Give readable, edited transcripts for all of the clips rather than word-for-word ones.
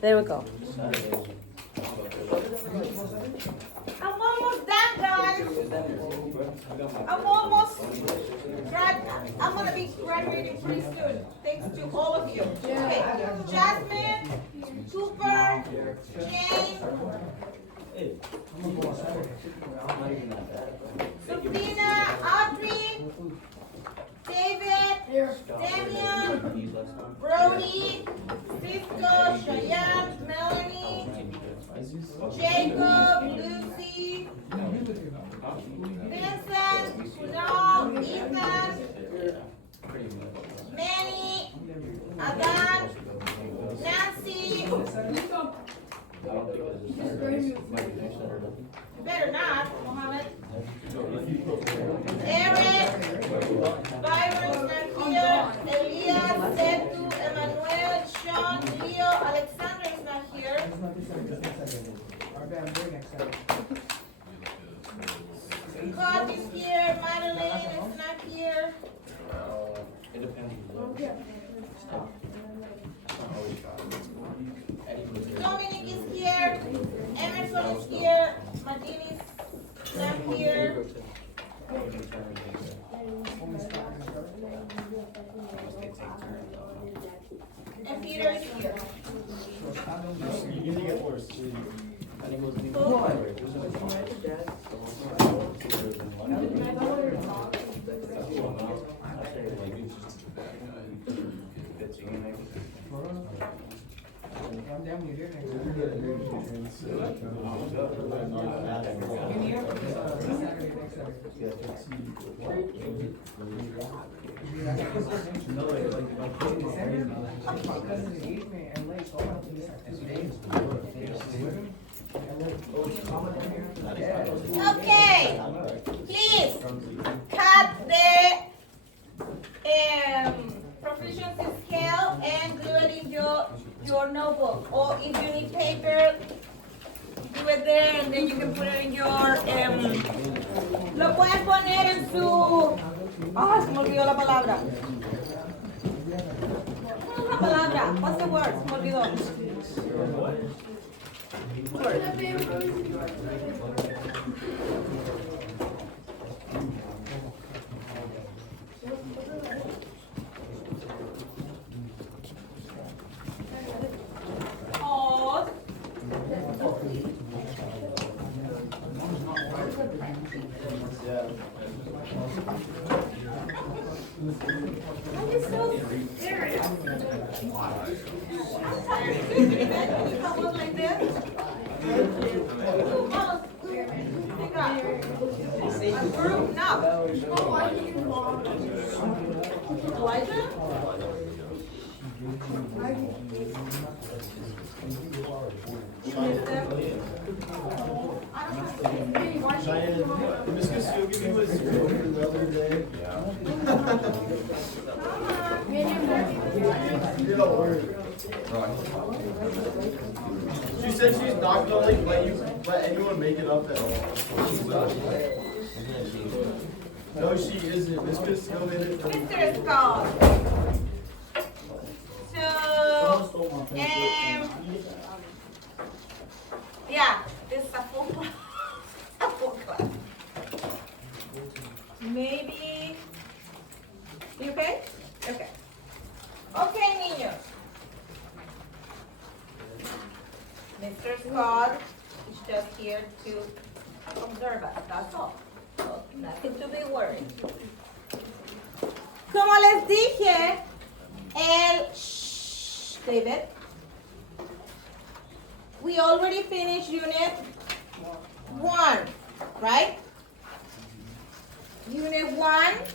There we go. I'm almost done, guys. I'm almost I'm gonna be graduating pretty soon. Thanks to all of you. Okay, Jasmine, Cooper, Jane, Sophina, Audrey, David, Damian, Brody, Cisco, Cheyenne, Melanie, Jacob, Lucy, Vincent, Kunal, Ethan, Manny, Adan, Nancy. You better not, Mohammed. Eric, Byron's not here. Elias, Setu, Emmanuel, Sean, Leo, Alexander is not here. Scott is here. Madeline is not here. It depends. Dominic is here. Emerson is here. Martin is not here. And Peter is here. Okay, please cut the proficiency scale and glue it in your notebook. Or if you need paper, do it there and then you can put it in your lo pueden poner en su se me olvidó la palabra. ¿Cuál es la palabra? What's the word? Se me olvidó. Pause. I'm just so serious. I'm tired of doing it. Can you come look like this? Ooh, Mama, pick up. I'm grouped up. Elijah? You missed him? Cheyenne, Miss Castillo gave you his phone the other day. Yeah, word. She said she's not gonna like let anyone make it up at all. No, she isn't. Miss Castillo made it. Mr. Scott. So, yeah, this is a full class. A full class. Maybe. You okay? Okay. Okay, niños. Mr. Scott is just here to observe us, that's all. So, nothing to be worried. Como les dije, David, we already finished unit 1, right? Unit 1,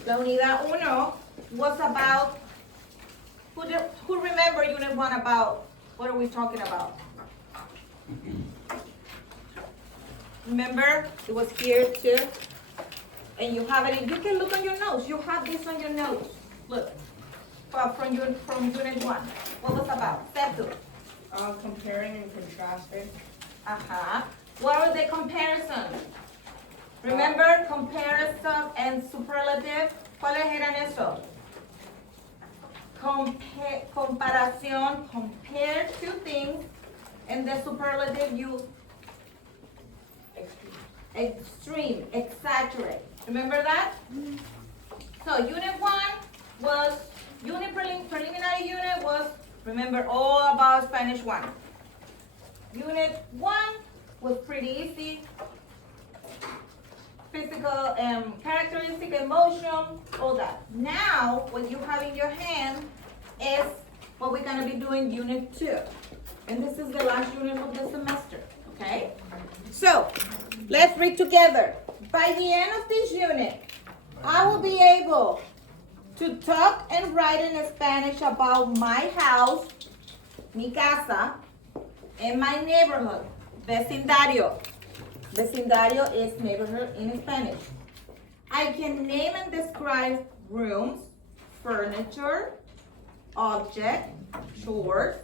la unidad 1, was about, who remember unit 1 about, what are we talking about? Remember, it was here too, and you have it, you can look on your notes, you have this on your notes, look, from unit 1, what was about? Setu. Comparing and contrasting. What are the comparisons? Remember, comparison and superlative, ¿cuáles eran eso? Comparación, compare two things, And the superlative you extreme, exaggerate. Remember that? So unit 1 was, preliminary unit was, remember all about Spanish 1. Unit 1 was pretty easy. Physical characteristic, emotion, all that. Now, what you have in your hand is what we're gonna be doing unit 2. And this is the last unit of the semester, okay? So, let's read together. By the end of this unit, I will be able to talk and write in Spanish about my house, mi casa, and my neighborhood, vecindario. Vecindario is neighborhood in Spanish. I can name and describe rooms, furniture, objects, chores,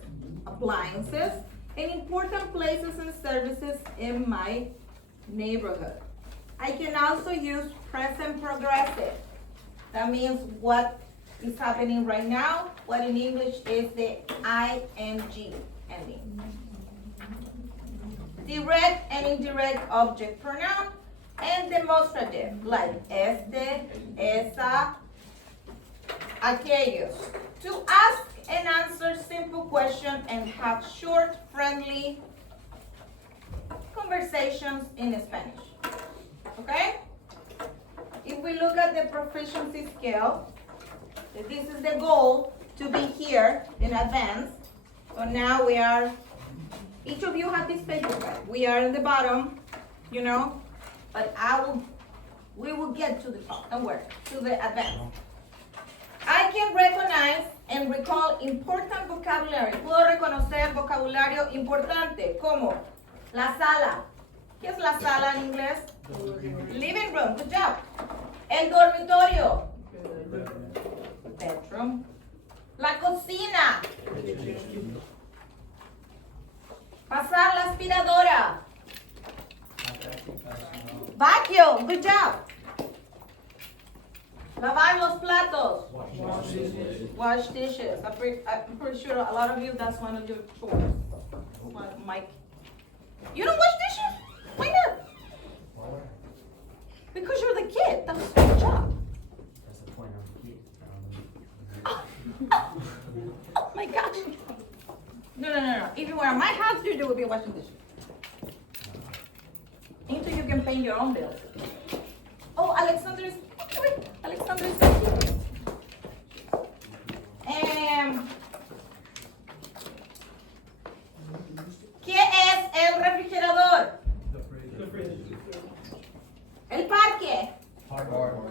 appliances, and important places and services in my neighborhood. I can also use present progressive. That means what is happening right now, what in English is the ing ending. Direct and indirect object pronoun, and demonstrative, like este, esa, aquellos. To ask and answer simple questions and have short, friendly conversations in Spanish. Okay? If we look at the proficiency scale, this is the goal, to be here in advance. So now we are, each of you have this paper, right? We are in the bottom, you know, but we will get to the top, don't worry, to the advance. I can recognize and recall important vocabulary. Puedo reconocer vocabulario importante, como la sala. ¿Qué es la sala en inglés? Living room, good job. El dormitorio. Bedroom. La cocina. Pasar la aspiradora. Vacuum, good job. Lavar los platos. Wash dishes. I'm pretty sure a lot of you, that's one of your chores. Mike. You don't wash dishes? Why not? Because you're the kid. That's your job. That's the point of the kid. Oh my gosh. No. If you were at my house, you would be washing dishes. Until you can pay your own bills. Oh, Alexander is here. ¿Qué es el refrigerador? El parque.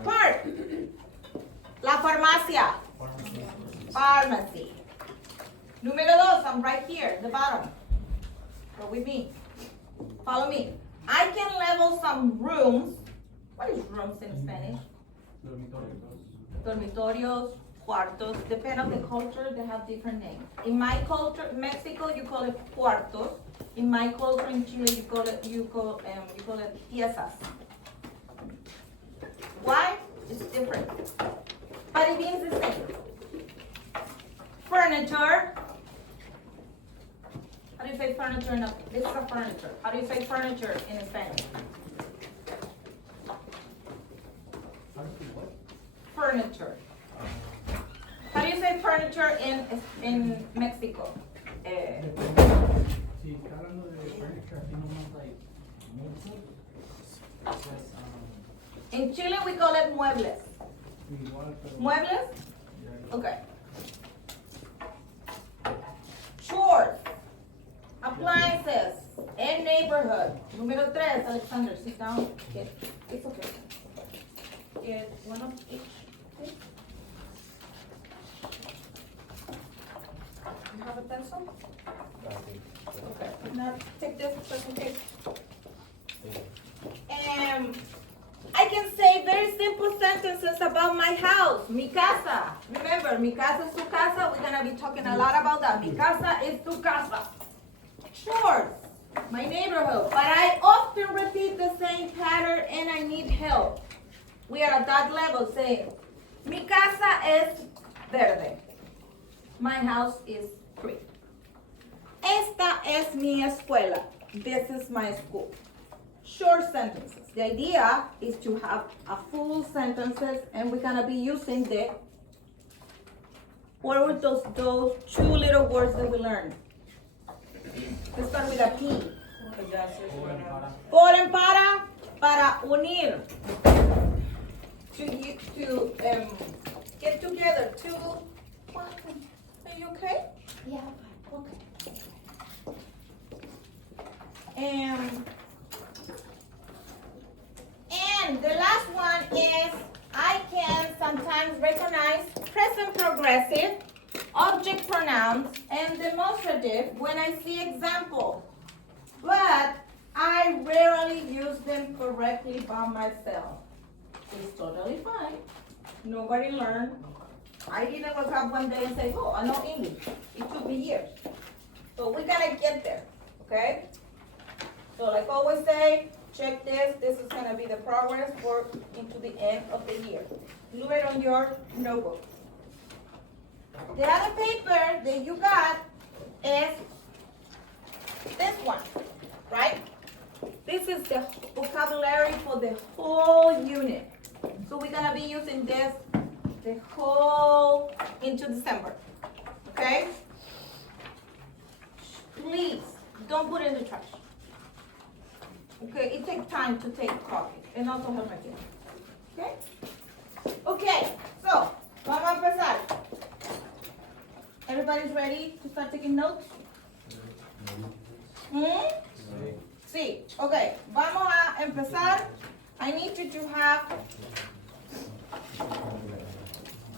Park. La farmacia. Pharmacy. Número 2, I'm right here, the bottom. Go with me. Follow me. I can level some rooms. What is rooms in Spanish? Dormitorios, cuartos. Depend on the culture, they have different names. In my culture, Mexico, you call it cuartos. In my culture, in Chile, you call it piezas. Why? It's different, but it means the same. Furniture. How do you say furniture? No, this is a furniture. How do you say furniture in Spanish? Furniture. How do you say furniture in Mexico? In Chile we call it muebles. Muebles? Okay. Chores, appliances, and neighborhood. Número 3, Alexander, sit down. It's okay. Get one of each. Please. You have a pencil? Okay. Now take this just in case. I can say very simple sentences about my house, mi casa. Remember, mi casa es tu casa. We're gonna be talking a lot about that. Mi casa es tu casa. Chores, my neighborhood. But I often repeat the same pattern and I need help. We are at that level saying, mi casa es verde. My house is green. Esta es mi escuela. This is my school. Short sentences. The idea is to have a full sentences, and we're gonna be using the, what were those two little words that we learned? Let's start with a P. Por and para unir. To get together. To, what? Are you okay? Yeah. Okay. And the last one is I can sometimes recognize present progressive, object pronouns, and demonstrative when I see examples. But I rarely use them correctly by myself. It's totally fine. Nobody learned. I didn't wake up one day and say, oh, I know English. It took me years. So we gotta get there, okay? So like always say, check this. This is gonna be the progress for into the end of the year. Do it on your notebook. The other paper that you got is this one, right? This is the vocabulary for the whole unit. So we're gonna be using this the whole into December, okay? Please, don't put it in the trash. Okay, it takes time to take a copy and also help my kids. Okay? Okay, so, vamos a empezar. Everybody's ready to start taking notes? Sí, okay, vamos a empezar. I need you to have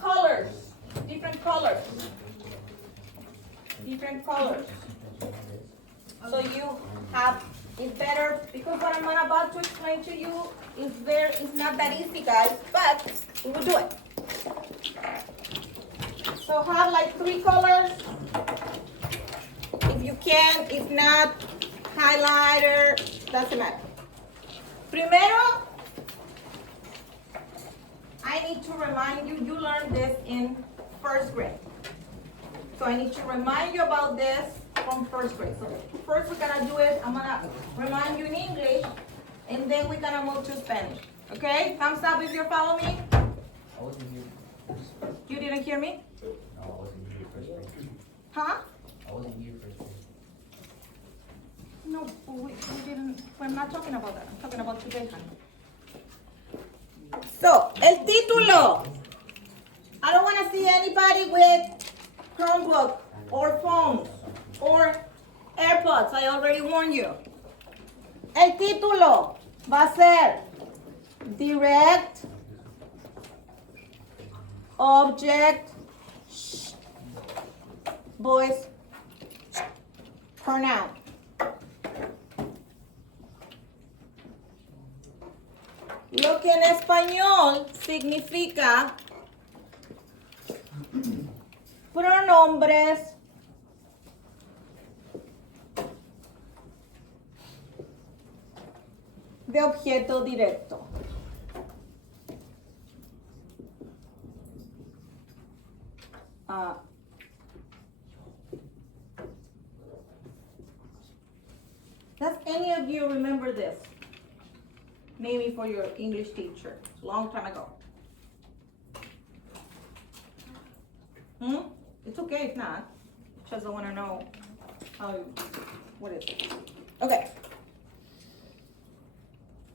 colors, different colors. Different colors. So you have it better, because what I'm about to explain to you is not that easy, guys, but we will do it. So have like 3 colors, if you can. If not, highlighter, doesn't matter. Primero, I need to remind you, you learned this in 1st grade. So I need to remind you about this from 1st grade. So first we're gonna do it, I'm gonna remind you in English, and then we're gonna move to Spanish. Okay? Thumbs up if you're following me. I wasn't here first. You didn't hear me? No, I wasn't here first grade. Huh? I wasn't here first grade. No, we didn't, we're not talking about that. I'm talking about today, honey. So, el título. I don't wanna see anybody with Chromebook or phones or AirPods. I already warned you. El título va a ser direct object voice pronoun. Lo que en español significa pronombres de objeto directo. Does any of you remember this? Maybe for your English teacher, long time ago. It's okay if not. Just I want to know how. What is it? Okay.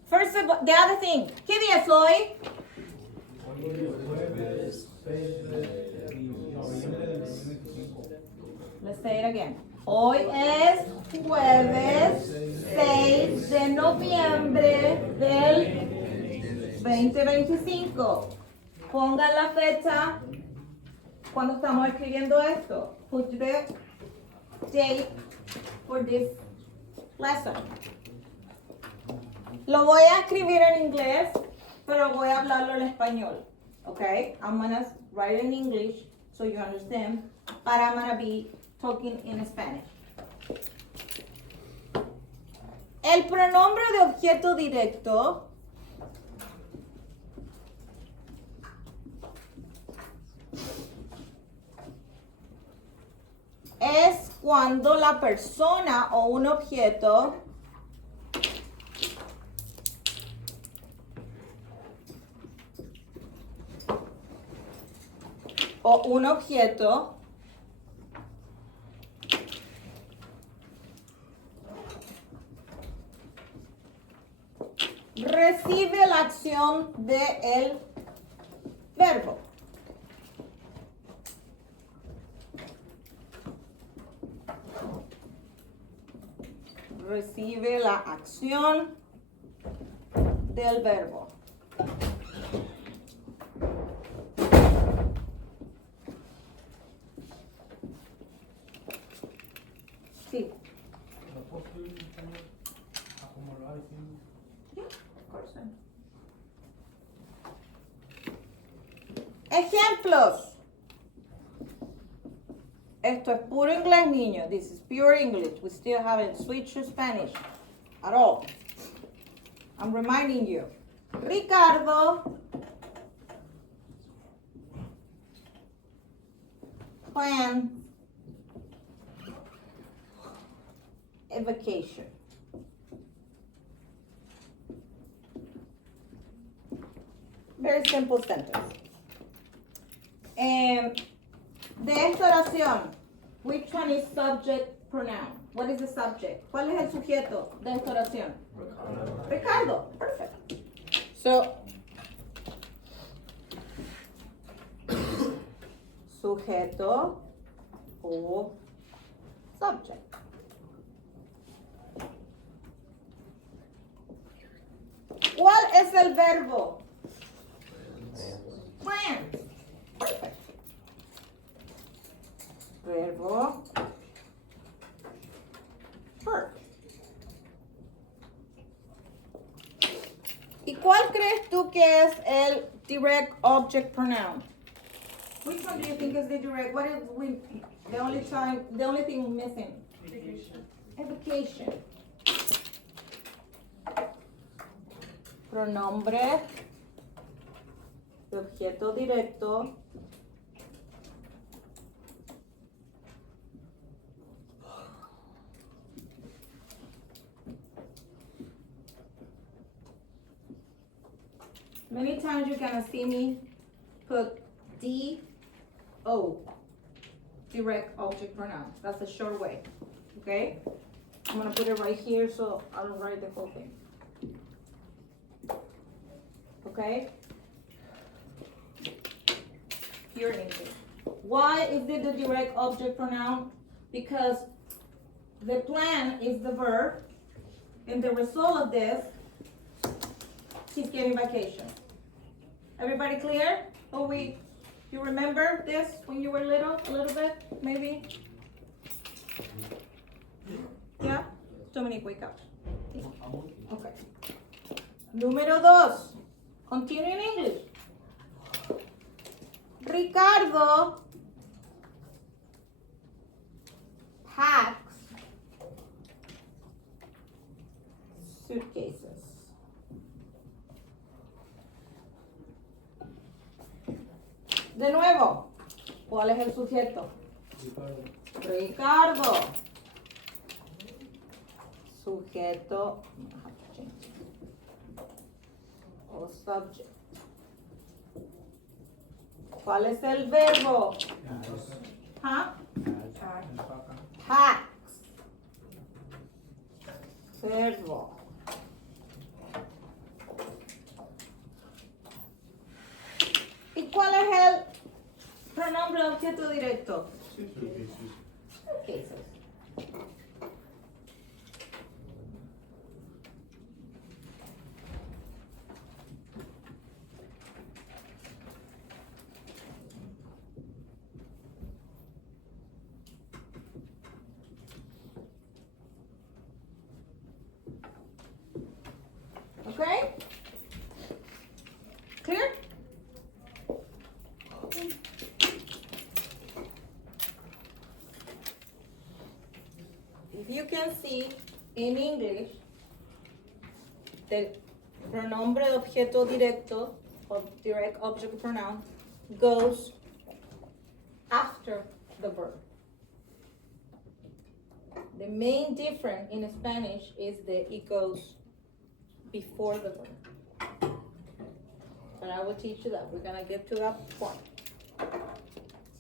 First of all, the other thing. ¿Qué día es hoy? Let's say it again. Hoy es jueves 6 de noviembre del 2025. Pongan la fecha cuando estamos escribiendo esto. Put the date for this lesson. Lo voy a escribir en inglés, pero voy a hablarlo en español. Okay? I'm gonna write it in English so you understand, but I'm gonna be talking in Spanish. El pronombre de objeto directo es cuando la persona o un objeto recibe la acción del verbo. Recibe la acción del verbo. Sí. Ejemplos. Esto es puro inglés, niños. This is pure English. We still haven't switched to Spanish at all. I'm reminding you. Ricardo planned a vacation. Very simple sentence. De esta oración, which one is subject pronoun? What is the subject? ¿Cuál es el sujeto de esta oración? Ricardo. Perfect. So, sujeto o subject. ¿Cuál es el verbo? Plan. Perfect. Verbo. Verb. ¿Y cuál crees tú que es el direct object pronoun? Which one do you think is the direct? What is the only thing missing? Education. Pronombre de objeto directo. Many times you're gonna see me put D-O, direct object pronoun. That's a short way, okay? I'm gonna put it right here so I don't write the whole thing. Okay? Pure English. Why is it the direct object pronoun? Because the plan is the verb, and the result of this, she's getting vacation. Everybody clear? Oh, you remember this when you were little, a little bit, maybe? Yeah? Dominic, wake up. Okay. Número 2. Continue in English. Ricardo packs suitcases. De nuevo, ¿cuál es el sujeto? Ricardo. Sujeto o subject. ¿Cuál es el verbo? ¿Ah? Packs. Verbo. ¿Y cuál es el pronombre de objeto directo? Suitcases. Okay? Clear? If you can see in English, the pronombre de objeto directo or direct object pronoun goes after the verb. The main difference in Spanish is that it goes before the verb. But I will teach you that. We're gonna get to that point.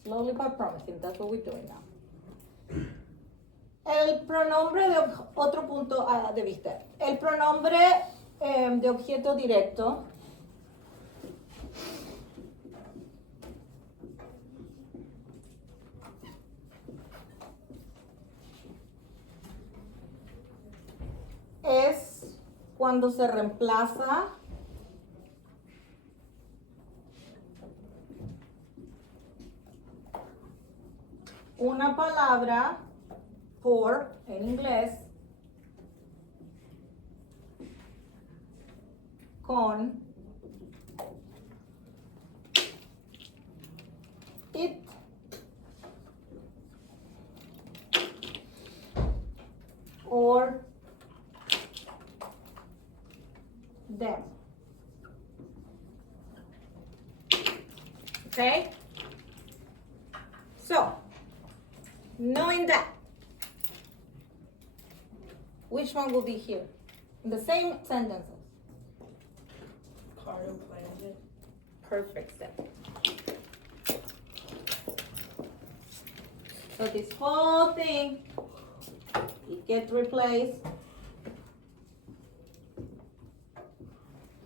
Slowly but promising. That's what we're doing now. El pronombre de otro punto de vista. El pronombre de objeto directo es cuando se reemplaza una palabra por, en inglés, con it, or them. Okay? So, knowing that, which one will be here? In the same sentences. Carter planned it. Perfect set. So this whole thing, it gets replaced.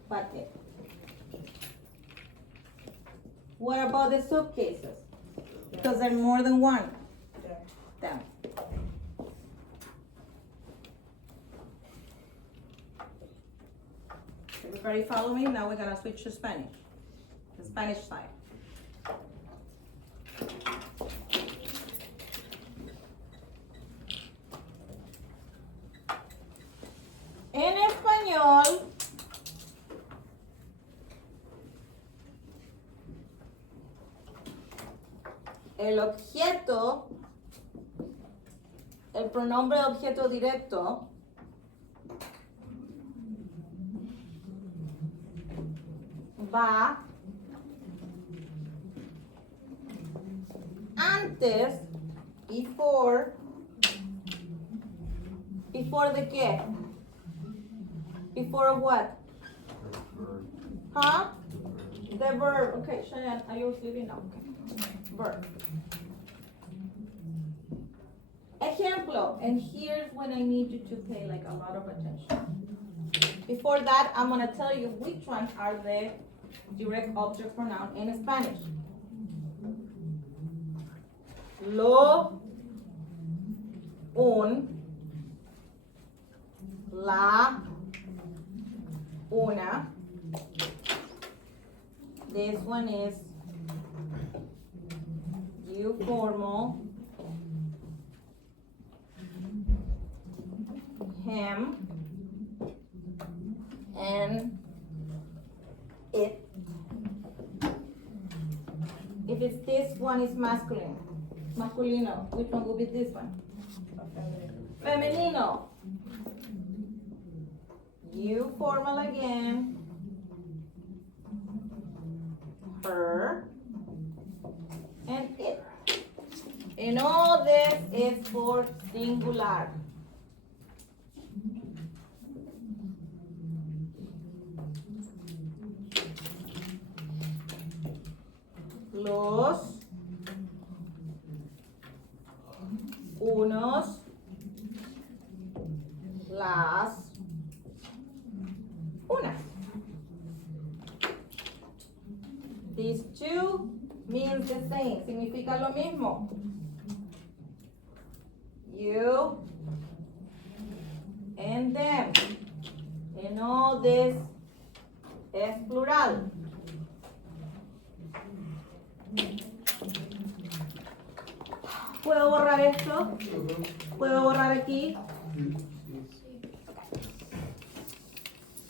But it. What about the suitcases? Because there are more than one. Yeah. Down. Everybody follow me? Now we're gonna switch to Spanish. The Spanish side. En español, el objeto, el pronombre de objeto directo va antes, before the qué? Before what? Huh? The verb. Okay, Cheyenne, are you sleeping now? Okay. Verb. Ejemplo, and here's when I need you to pay like a lot of attention. Before that, I'm gonna tell you which ones are the direct object pronoun in Spanish. Lo, un, la, una. This one is you formal, him, and it. If it's this one is masculine, masculino, which one will be this one? Femenino. You formal again. Her and it. And all this is for singular. Los, unos, las, unas. These two means the same, significa lo mismo. You and them. And all this es plural. ¿Puedo borrar esto? ¿Puedo borrar aquí?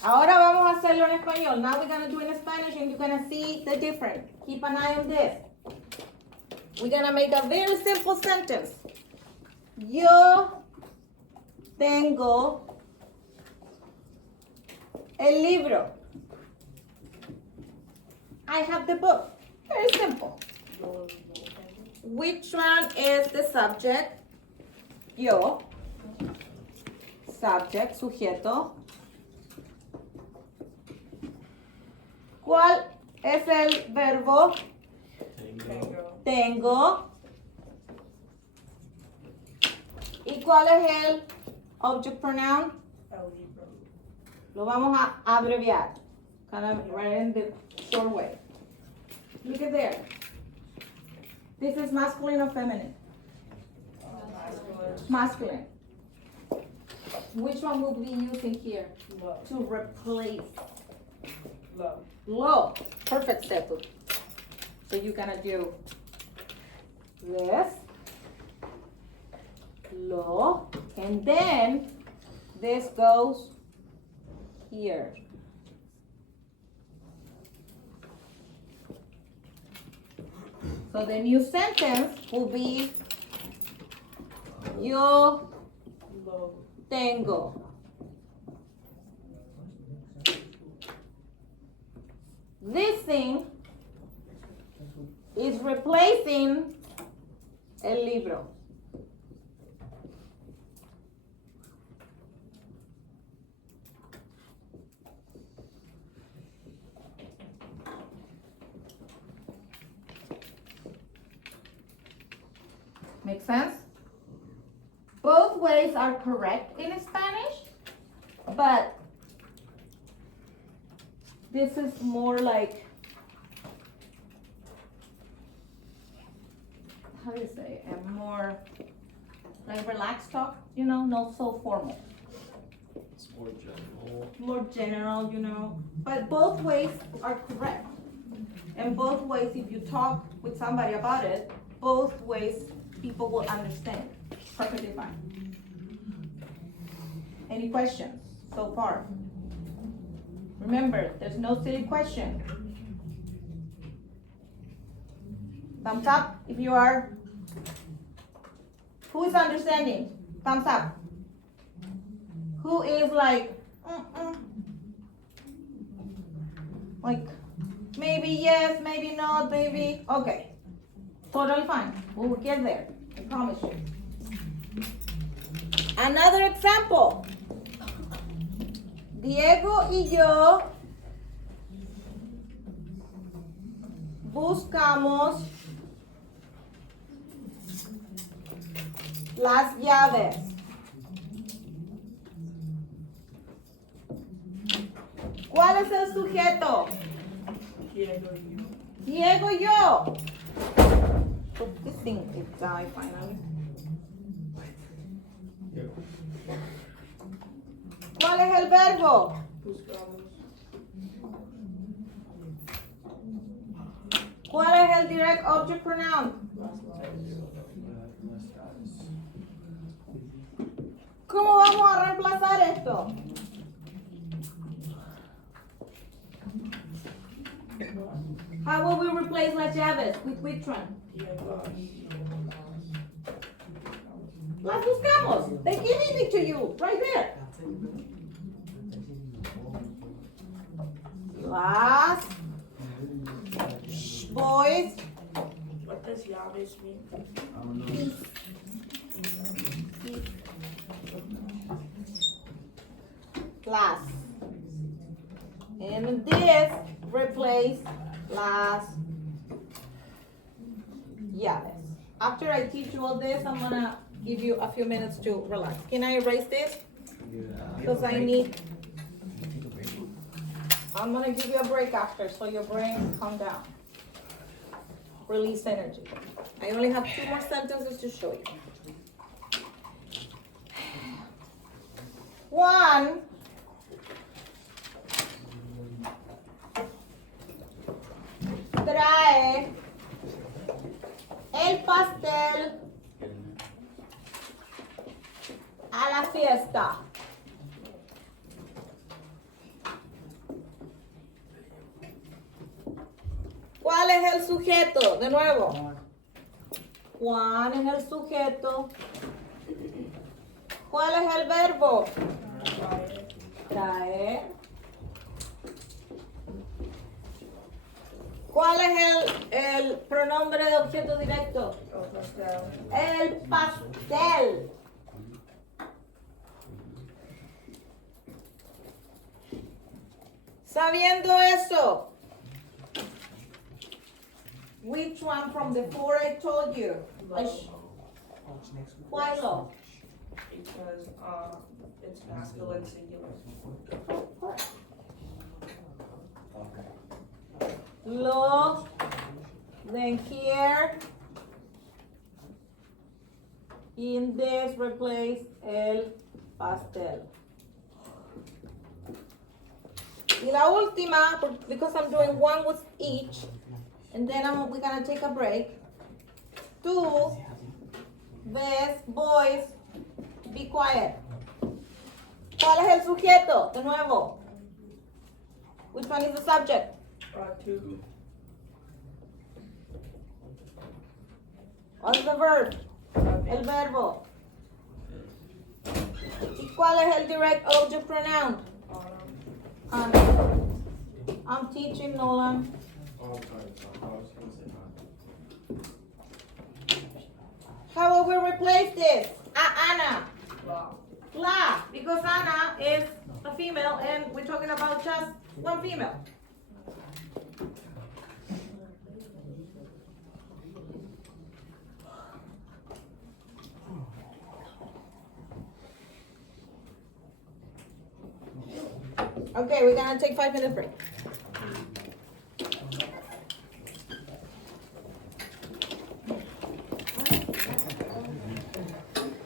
Ahora vamos a hacerlo en español. Now we're gonna do it in Spanish and you're gonna see the difference. Keep an eye on this. We're gonna make a very simple sentence. Yo tengo el libro. I have the book. Very simple. Which one is the subject? Yo. Subject, sujeto. ¿Cuál es el verbo? Tengo. Tengo. ¿Y cuál es el object pronoun? El libro. Lo vamos a abreviar. Kind of right in the short way. Look at there. This is masculine or feminine? Masculine. Masculine. Which one will we using here Love. to replace? Love. Lo. Perfect, Setu. So you're gonna do this, lo, and then this goes here. So the new sentence will be yo Love. tengo. This thing is replacing el libro. Make sense? Both ways are correct in Spanish, but this is more like, how do you say, a more like relaxed talk, you know, not so formal. It's more general. More general, you know, but both ways are correct. And both ways, if you talk with somebody about it, both ways people will understand. Perfectly fine. Any questions so far? Remember, there's no silly question. Thumbs up if you are. Who is understanding? Thumbs up. Who is like, like, maybe yes, maybe not, maybe, okay. Totally fine, we will get there, I promise you. Another example. Diego y yo buscamos las llaves. ¿Cuál es el sujeto? Diego y yo. Diego y yo. Put this thing to die finally. ¿Cuál es el verbo? Buscamos. ¿Cuál es el direct object pronoun? Las lives. ¿Cómo vamos a reemplazar esto? How will we replace las llaves? With which one? Diego. Las buscamos. They're giving it to you right there. Las. Shh, boys. What does llaves mean? Las. And this replace las llaves. After I teach you all this, I'm gonna give you a few minutes to relax. Can I erase this? Because I need, I'm gonna give you a break after so your brain calm down. Release energy. I only have 2 more sentences to show you. Juan trae el pastel a la fiesta. ¿Cuál es el sujeto? De nuevo. Juan es el sujeto. ¿Cuál es el verbo? Traer. ¿Cuál es el pronombre de objeto directo? El pastel. El pastel. Sabiendo eso, which one from the four I told you? Why low? Because it's masculine singular. Lo, then here, in this replace el pastel. Y la última, because I'm doing one with each, and then we're gonna take a break. Tú, ves, boys, be quiet. ¿Cuál es el sujeto? De nuevo. Which one is the subject? Two. What's the verb? El verbo. ¿Y cuál es el direct object pronoun? I'm teaching Nolan. Oh, I'm sorry. I was gonna say not. How will we replace this? Ana. La. La. Because Ana is a female and we're talking about just one female. Okay, we're gonna take 5 minutes break.